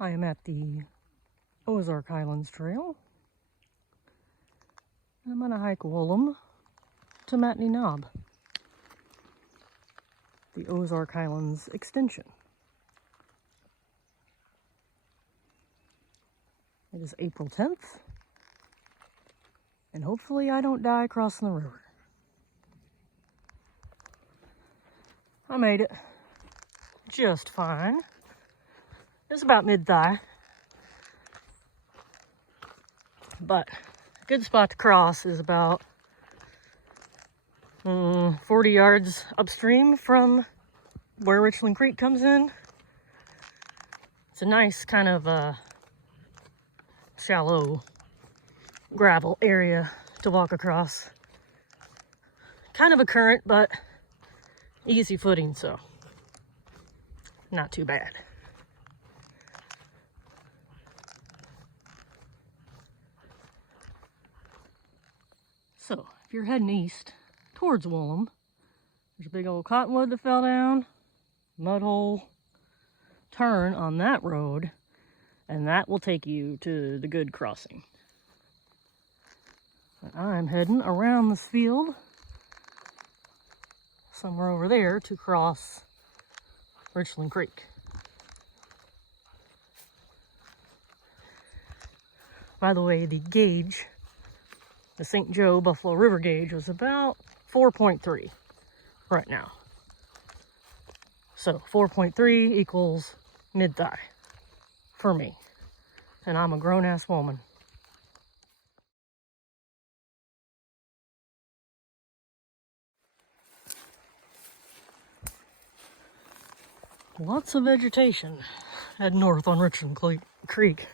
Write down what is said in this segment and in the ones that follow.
I am at the Ozark Highlands Trail. I'm going to hike Woolum to Matney Knob, the Ozark Highlands extension. It is April 10th, and hopefully I don't die crossing the river. I made it just fine. It's about mid-thigh, but a good spot to cross is about 40 yards upstream from where Richland Creek comes in. It's a nice kind of shallow gravel area to walk across. Kind of a current, but easy footing, so not too bad. So, if you're heading east towards Woolum, there's a big old cottonwood that fell down, mud hole, turn on that road, and that will take you to the good crossing. But I'm heading around this field, somewhere over there, to cross Richland Creek. By the way, the gauge, the St. Joe Buffalo River gauge, was about 4.3 right now. So 4.3 equals mid-thigh for me. And I'm a grown-ass woman. Lots of vegetation heading north on Richland Creek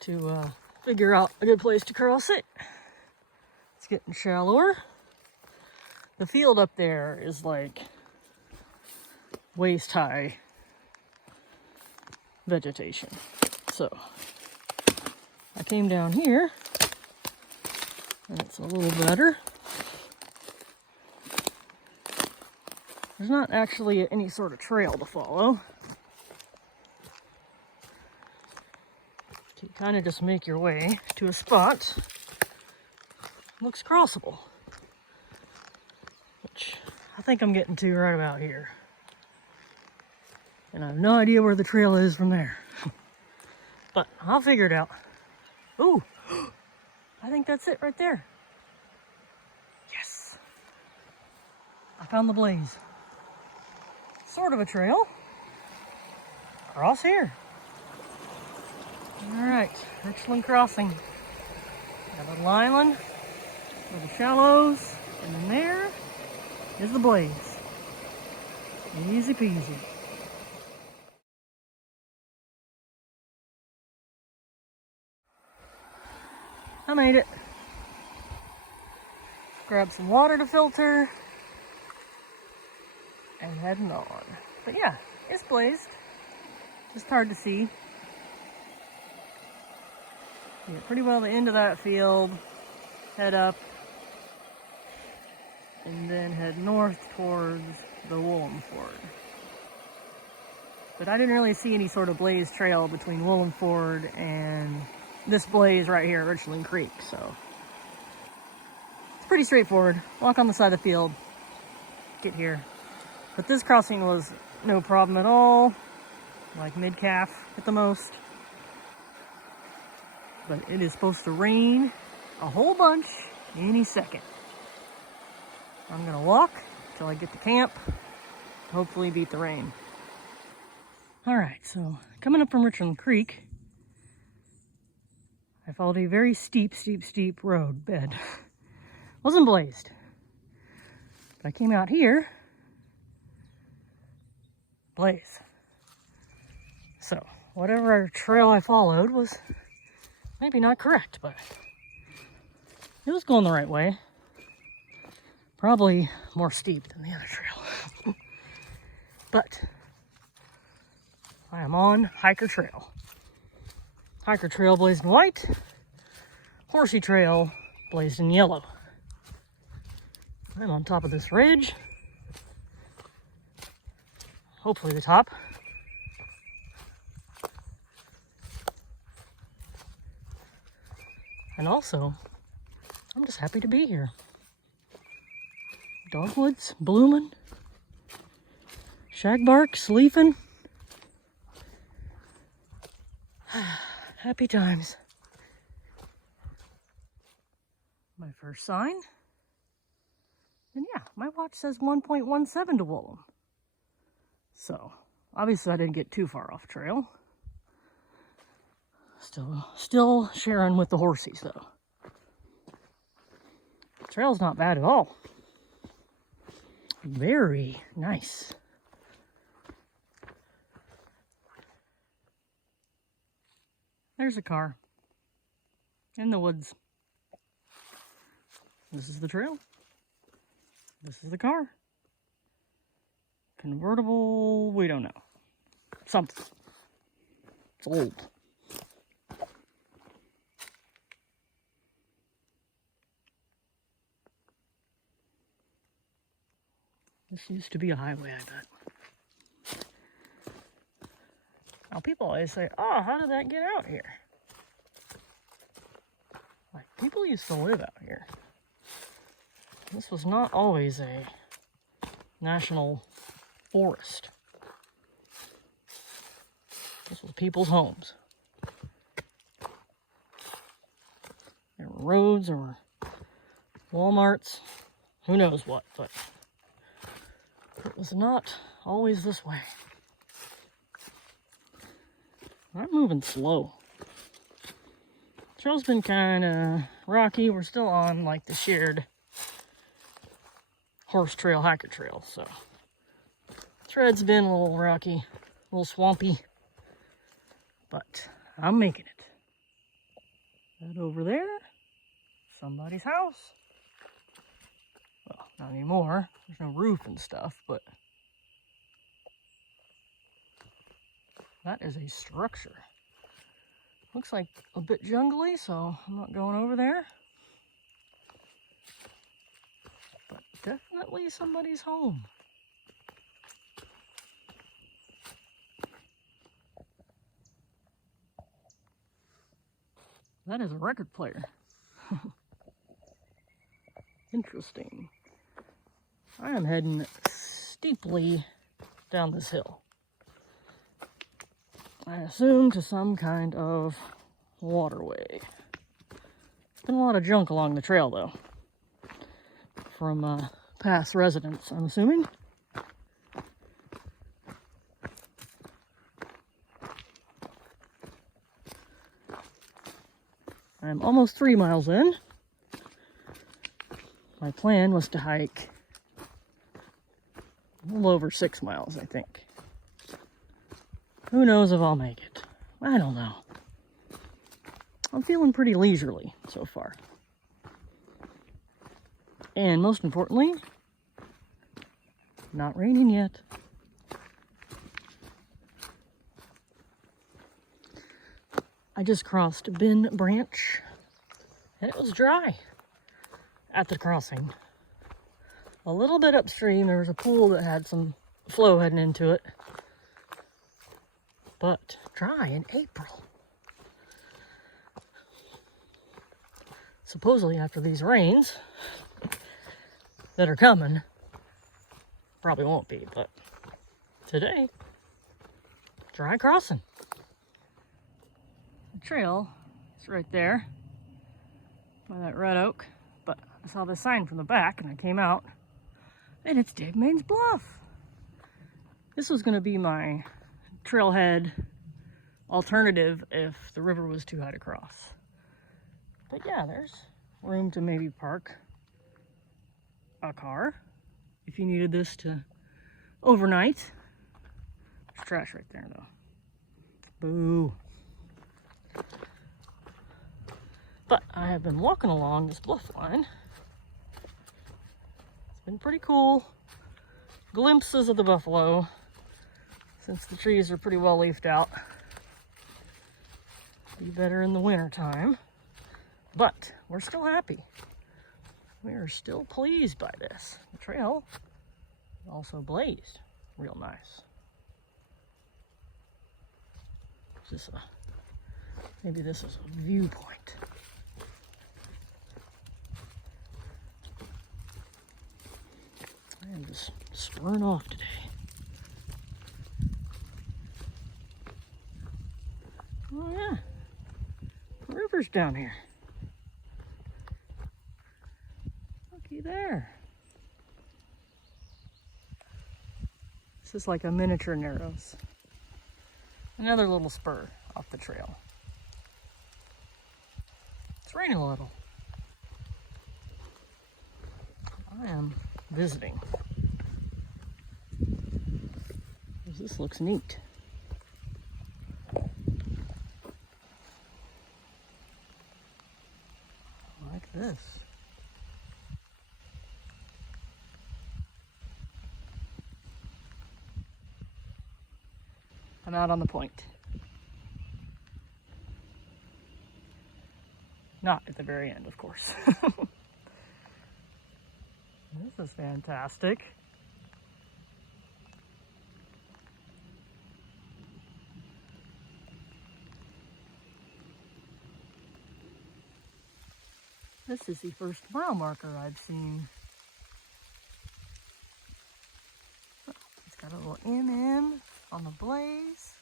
to figure out a good place to cross it. It's getting shallower. The field up there is like waist high vegetation. So I came down here and it's a little better. There's not actually any sort of trail to follow. You kind of just make your way to a spot. Looks crossable, which I think I'm getting to right about here. And I have no idea where the trail is from there. But I'll figure it out. Ooh, I think that's it right there. Yes. I found the blaze. Sort of a trail. Cross here. All right, Richland Crossing. Got a little island, little shallows, and then there is the blaze. Easy peasy. I made it. Grab some water to filter. And heading on. But yeah, it's blazed. Just hard to see. Get pretty well the end of that field. Head up. And then head north towards the Woolum Ford. But I didn't really see any sort of blaze trail between Woolum Ford and this blaze right here at Richland Creek, so it's pretty straightforward. Walk on the side of the field, get here. But this crossing was no problem at all, like mid-calf at the most. But it is supposed to rain a whole bunch any second. I'm gonna walk till I get to camp, hopefully beat the rain. All right, so coming up from Richland Creek, I followed a very steep road bed. Wasn't blazed. But I came out here, blaze. So whatever trail I followed was maybe not correct, but it was going the right way. Probably more steep than the other trail. But I am on Hiker Trail. Hiker Trail blazed in white, Horsey Trail blazed in yellow. I'm on top of this ridge. Hopefully the top. And also, I'm just happy to be here. Dogwoods blooming, shagbarks leafing. Happy times. My first sign. And yeah, my watch says 1.17 to Woolum. So, obviously I didn't get too far off trail. Still sharing with the horsies though. The trail's not bad at all. Very nice. There's a car in the woods. This is the trail. This is the car. Convertible, we don't know. Something. It's old. This used to be a highway, I bet. Now people always say, oh, how did that get out here? Like, people used to live out here. This was not always a national forest. This was people's homes. There were roads or Walmarts, who knows what, but it was not always this way. I'm moving slow. Trail's been kind of rocky. We're still on like the shared horse trail, hiker trail, so thread's been a little rocky, a little swampy, but I'm making it. That over there, somebody's house. Well, not anymore. There's no roof and stuff, but that is a structure. Looks like a bit jungly, so I'm not going over there. But definitely somebody's home. That is a record player. Interesting. I am heading steeply down this hill. I assume to some kind of waterway. Been a lot of junk along the trail though. From past residents, I'm assuming. I'm almost 3 miles in. My plan was to hike a little over 6 miles, I think. Who knows if I'll make it? I don't know. I'm feeling pretty leisurely so far. And most importantly, not raining yet. I just crossed Bin Branch, and it was dry at the crossing. A little bit upstream, there was a pool that had some flow heading into it, but dry in April. Supposedly after these rains that are coming, probably won't be, but today, dry crossing. The trail is right there by that red oak, but I saw this sign from the back and I came out and it's Dave Main's Bluff. This was going to be my trailhead alternative if the river was too high to cross. But yeah, there's room to maybe park a car if you needed this to overnight. There's trash right there though. Boo. But I have been walking along this bluff line. It's been pretty cool. Glimpses of the buffalo, since the trees are pretty well leafed out. Be better in the winter time. But we're still happy. We are still pleased by this. The trail also blazed real nice. Maybe this is a viewpoint. is spurring off today. Oh yeah, the river's down here. Looky there. This is like a miniature Narrows. Another little spur off the trail. It's raining a little. I am visiting. This looks neat. Like this. I'm out on the point. Not at the very end, of course. This is fantastic. This is the first mile marker I've seen. It's got a little MM on the blaze.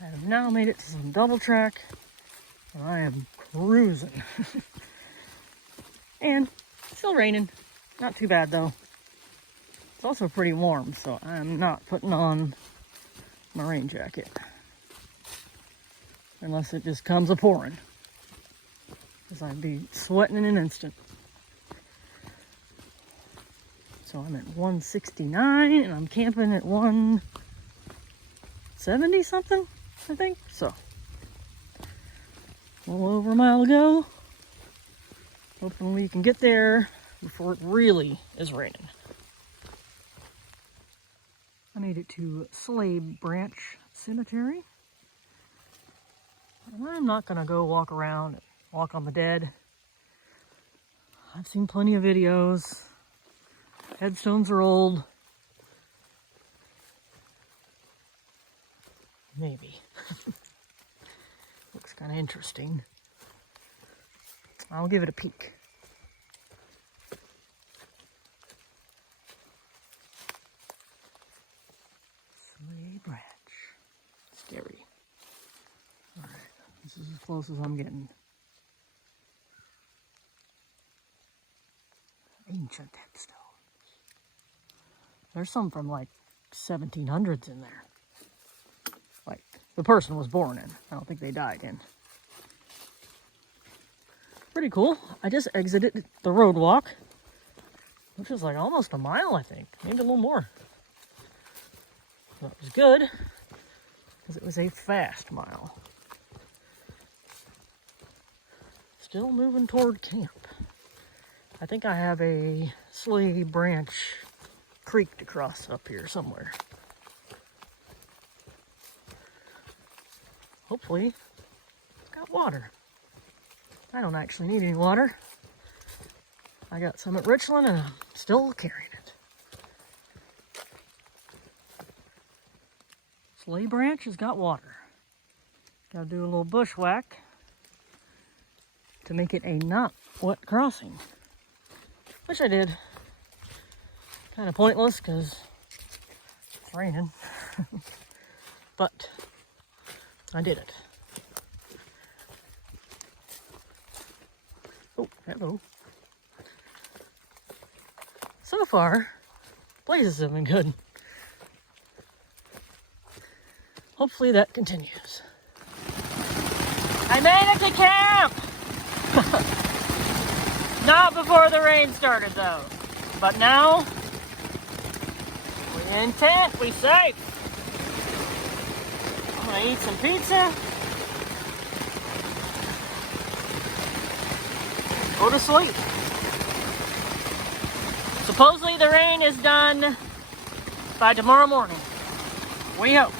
I have now made it to some double track, and I am cruising. And still raining. Not too bad though. It's also pretty warm, so I'm not putting on my rain jacket. Unless it just comes a-pouring. Because I'd be sweating in an instant. So I'm at 169 and I'm camping at 170 something, I think. So, a little over a mile to go. Hoping we can get there before it really is raining. I made it to Slave Branch Cemetery. And I'm not gonna go walk around and walk on the dead. I've seen plenty of videos. Headstones are old. Maybe. Looks kind of interesting. I'll give it a peek. Slave Branch. Scary. Alright, this is as close as I'm getting. Ancient headstones. There's some from like 1700s in there. Like the person was born in. I don't think they died in. Pretty cool. I just exited the road walk, which is like almost a mile, I think. Maybe a little more. That was good, because it was a fast mile. Still moving toward camp. I think I have a Slave Branch creek to cross up here somewhere. Hopefully, it's got water. I don't actually need any water. I got some at Richland and I'm still carrying it. Slave Branch has got water. Gotta do a little bushwhack to make it a not wet crossing. Which I did. Kind of pointless because it's raining. But I did it. Oh, hello. So far, blazes have been good. Hopefully that continues. I made it to camp! Not before the rain started though. But now, we're in tent, we safe. I'm gonna eat some pizza. Go to sleep. Supposedly the rain is done by tomorrow morning. We hope.